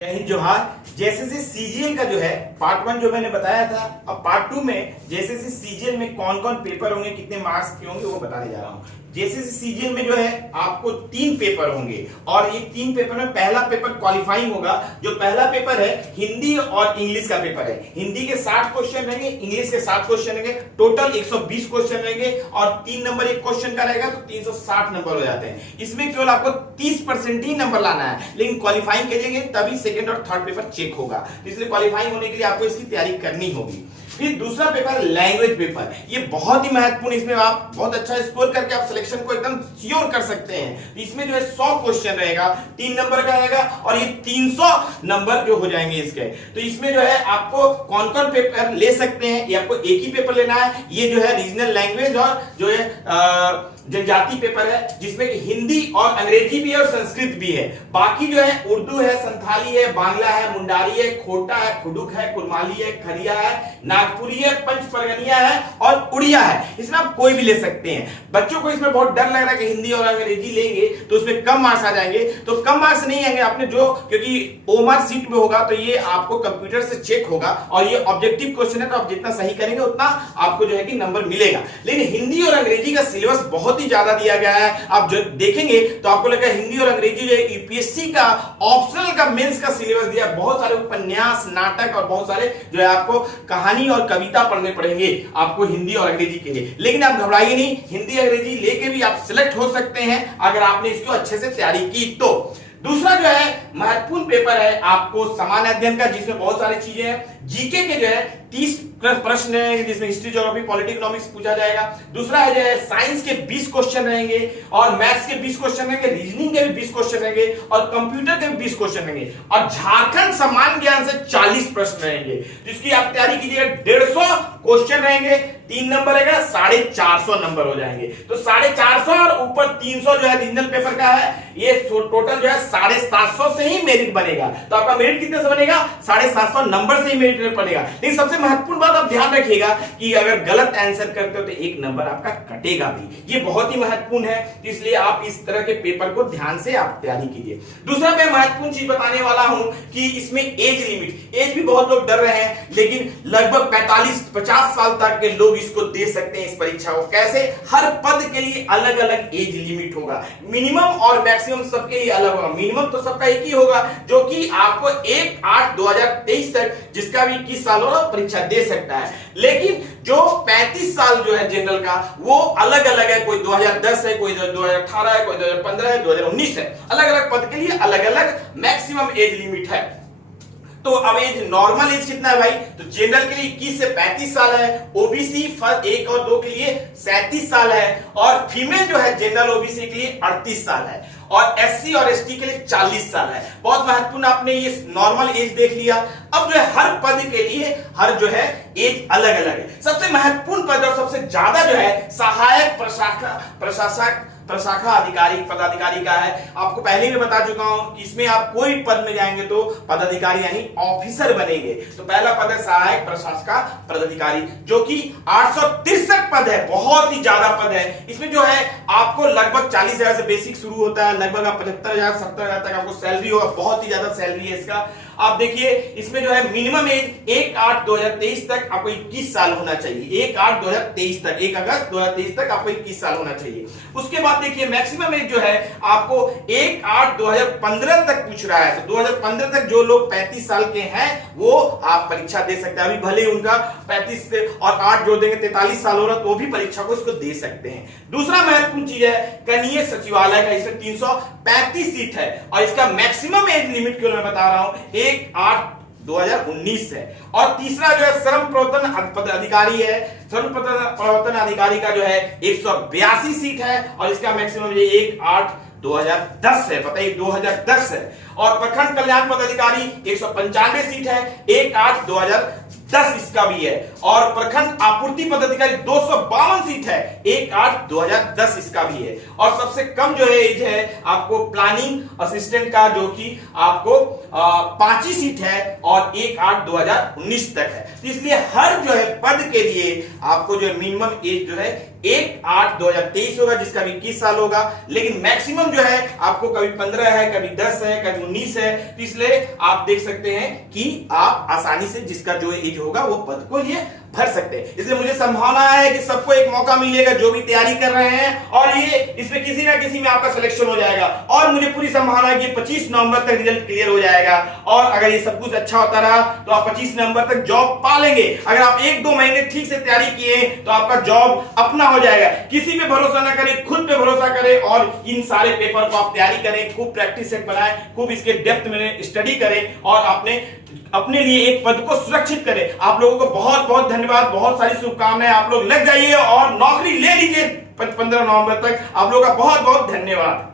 जय हिंद जोहार। JSSC CGL का जो है पार्ट 1 जो मैंने बताया था, अब पार्ट 2 में जेएसएससी सीजीएल में कौन कौन पेपर होंगे, कितने मार्क्स के होंगे वो बताने जा रहा हूं। जेएसएससी सीजीएल में जो है आपको 3 पेपर होंगे और ये 3 पेपर में पहला पेपर क्वालिफाइंग होगा। जो पहला पेपर है हिंदी और इंग्लिश का पेपर है। हिंदी के 60 क्वेश्चन रहेंगे, इंग्लिश के 7 क्वेश्चन रहेंगे, टोटल 120 क्वेश्चन रहेंगे और 3 नंबर एक क्वेश्चन का रहेगा तो 360 नंबर हो जाते हैं। इसमें केवल आपको 30% ही नंबर लाना है, लेकिन क्वालिफाइंग करेंगे तभी सेकंड और थर्ड पेपर चेक होगा। इसलिए क्वालिफाइंग होने के लिए आपको इसकी तैयारी करनी होगी। फिर दूसरा पेपर लैंग्वेज पेपर, ये बहुत ही महत्वपूर्ण। इसमें आप बहुत अच्छा स्कोर करके आप सिलेक्शन को एकदम सियोर कर सकते हैं। तो इसमें जो है 100 क्वेश्चन रहेगा, 3 नंबर का रहेगा और ये 300 नंबर जो हो जाएंगे इसके। तो इसमें जो है आपको कौन कौन पेपर ले सकते हैं, ये आपको एक ही पेपर लेना है। ये जो है रीजनल लैंग्वेज और जो है जनजाति पेपर है, जिसमें कि हिंदी और अंग्रेजी भी है और संस्कृत भी है। बाकी जो है उर्दू है, संथाली है, बांग्ला है, मुंडारी है, खोटा है, खुडुक है, कुरमाली है, खरिया है, नागपुरी है, पंच परगनिया है और उड़िया है। इसमें आप कोई भी ले सकते हैं। बच्चों को इसमें बहुत डर लग रहा है कि हिंदी और अंग्रेजी लेंगे तो उसमें कम मार्क्स आ जाएंगे, तो कम मार्क्स नहीं आएंगे आपने जो, क्योंकि ओएमआर सीट में होगा तो ये आपको कंप्यूटर से चेक होगा और ये ऑब्जेक्टिव क्वेश्चन है, तो आप जितना सही करेंगे उतना आपको जो है कि नंबर मिलेगा। लेकिन हिंदी और अंग्रेजी का सिलेबस बहुत ही ज्यादा दिया गया है। आप जो देखेंगे तो आपको लगेगा हिंदी और अंग्रेजी जो यूपीएससी का ऑप्शनल का मेंस का सिलेबस दिया, बहुत सारे उपन्यास, नाटक और बहुत सारे जो है आपको कहानी और कविता पढ़ने पड़ेंगे आपको हिंदी और अंग्रेजी के लिए। लेकिन आप घबराइए नहीं, हिंदी अंग्रेजी लेके भी आप सिलेक्ट हो सकते हैं अगर आपने इसको अच्छे से तैयारी की तो। दूसरा जो है महत्वपूर्ण पेपर है आपको सामान्य अध्ययन का, जिसमें बहुत सारी चीजें हैं। जीके के जो है 30 प्रश्न रहेंगे, जिसमें हिस्ट्री, ज्योग्राफी, पॉलिटी, इकोनॉमिक्स पूछा जाएगा। दूसरा है जो है साइंस के 20 क्वेश्चन रहेंगे और मैथ्स के 20 क्वेश्चन रहेंगे, रीजनिंग के भी 20 क्वेश्चन रहेंगे और कंप्यूटर के भी 20 क्वेश्चन रहेंगे और झारखंड सामान्य ज्ञान से 40 प्रश्न रहेंगे, जिसकी आप तैयारी कीजिएगा। 150 क्वेश्चन रहेंगे, 3 नंबर रहेगा, 450 नंबर हो जाएंगे। तो 450 और ऊपर 300 जो है रीजनल पेपर का है, ये टोटल जो है 750 से ही मेरिट बनेगा। तो आपका मेरिट कितने से बनेगा? 750 नंबर से ही मेरिट बनेगा। लेकिन सबसे महत्वपूर्ण बात आप ध्यान रखिएगा कि अगर गलत आंसर करते हो तो 1 नंबर आपका कटेगा भी। ये बहुत ही महत्वपूर्ण है, इसलिए आप इस तरह के पेपर को ध्यान से आप तैयारी कीजिए। दूसरा मैं महत्वपूर्ण चीज बताने वाला हूं कि इसमें एज लिमिट, एज भी बहुत लोग डर रहे हैं, लेकिन लगभग 45-50 साल तक के लोग इसको दे सकते हैं इस परीक्षा को। कैसे? हर पद के लिए अलग अलग एज लिमिट होगा, मिनिमम और मैक्सिमम सबके लिए अलग होगा। मिनिमम तो सबका एक ही होगा, जो कि आपको 1/8/2023 तक जिसका भी 21 साल हो परीक्षा दे सकता है। लेकिन जो 35 साल जो है जनरल का, वो अलग अलग है। कोई 2010 है, कोई 2018 है, कोई 2015 है, 2019 है। अलग अलग पद के लिए अलग अलग मैक्सिमम एज लिमिट है। तो अब एज नॉर्मल एज कितना है भाई? तो जनरल के लिए 21 से 35 साल है, ओबीसी फर्स्ट 1 और 2 के लिए 37 साल है और फीमेल जो है जनरल ओबीसी के लिए 38 साल है और एससी और एसटी के लिए 40 साल है। बहुत महत्वपूर्ण, आपने ये नॉर्मल एज देख लिया। अब जो है हर पद के लिए हर जो है एज अलग अलग है। सबसे महत्वपूर्ण पद और सबसे ज्यादा जो है सहायक प्रशाखा अधिकारी पदाधिकारी का है। आपको पहले भी बता चुका हूं कि इसमें आप कोई पद में जाएंगे तो पदाधिकारी यानी ऑफिसर बनेंगे। तो पहला पद है सहायक प्रशाखा पदाधिकारी, जो कि 863 पद है, बहुत ही ज्यादा पद है। इसमें जो है आपको लगभग 40,000 से बेसिक शुरू होता है, लगभग 75,000 70,000 तक आपको सैलरी होगा। बहुत ही ज्यादा सैलरी है इसका। आप देखिए इसमें जो है मिनिमम एज 1/8/2023 तक आपको 21 साल होना चाहिए। 1/8/2023 तक, 1 अगस्त 2023 तक आपको 21 साल होना चाहिए। उसके बाद देखिए मैक्सिमम एज जो है आपको 1/8/2015 तक पूछ रहा है। तो 2015 तक जो लोग 35 साल के हैं वो आप परीक्षा दे सकते हैं। अभी भले उनका 35 और 8 जोड़ देंगे 43 साल हो रहा, तो भी परीक्षा को इसको दे सकते हैं। दूसरा महत्वपूर्ण चीज है कनीय सचिवालय का, इसमें 335 सीट है और इसका मैक्सिमम एज लिमिट क्यों मैं बता रहा हूं, 1/8/2019 है। और तीसरा जो है श्रम प्रवर्तन अधिकारी है, श्रम प्रवर्तन अधिकारी का जो है 182 सीट है और इसका मैक्सिमम 1/8/2010 है। बताइए 2010 है। और प्रखंड कल्याण पदाधिकारी 195 सीट है, 1/8/2010 इसका भी है। और प्रखंड आपूर्ति पदाधिकारी 252 सीट है, 1/8/2010 इसका भी है। और सबसे कम जो है एज है आपको प्लानिंग असिस्टेंट का, जो कि आपको 5 ही सीट है और 1/8/2019 तक है। इसलिए हर जो है पद के लिए आपको जो मिनिमम एज जो है 1/8/2023 होगा, जिसका भी 21 साल होगा। लेकिन मैक्सिमम जो है आपको कभी 15 है, कभी 10 है, कभी 19 है, तो इसलिए आप देख सकते हैं कि आप आसानी से जिसका जो एज होगा वो पद को लिए भर सकते हैं। इसलिए मुझे संभावना है कि सबको एक मौका मिलेगा जो भी तैयारी कर रहे हैं, और ये इसमें किसी ना किसी में आपका सिलेक्शन हो जाएगा, और मुझे पूरी संभावना है कि 25 नवंबर तक रिजल्ट क्लियर हो जाएगा। और अगर ये सब कुछ अच्छा होता रहा तो आप 25 नवंबर तक जॉब पा लेंगे। अगर आप 1-2 महीने ठीक से तैयारी किए तो आपका जॉब अपना हो जाएगा। किसी पे भरोसा ना करें, खुद पे भरोसा करें, और इन सारे पेपर को आप तैयारी करें, खूब प्रैक्टिस सेट बनाएं, खूब इसके डेप्थ में स्टडी करें, और अपने लिए एक पद को सुरक्षित करें। आप लोगों को बहुत बहुत धन्यवाद, बहुत सारी शुभकामनाएं। आप लोग लग जाइए और नौकरी ले लीजिए 15 नवंबर तक। आप लोगों का बहुत बहुत धन्यवाद।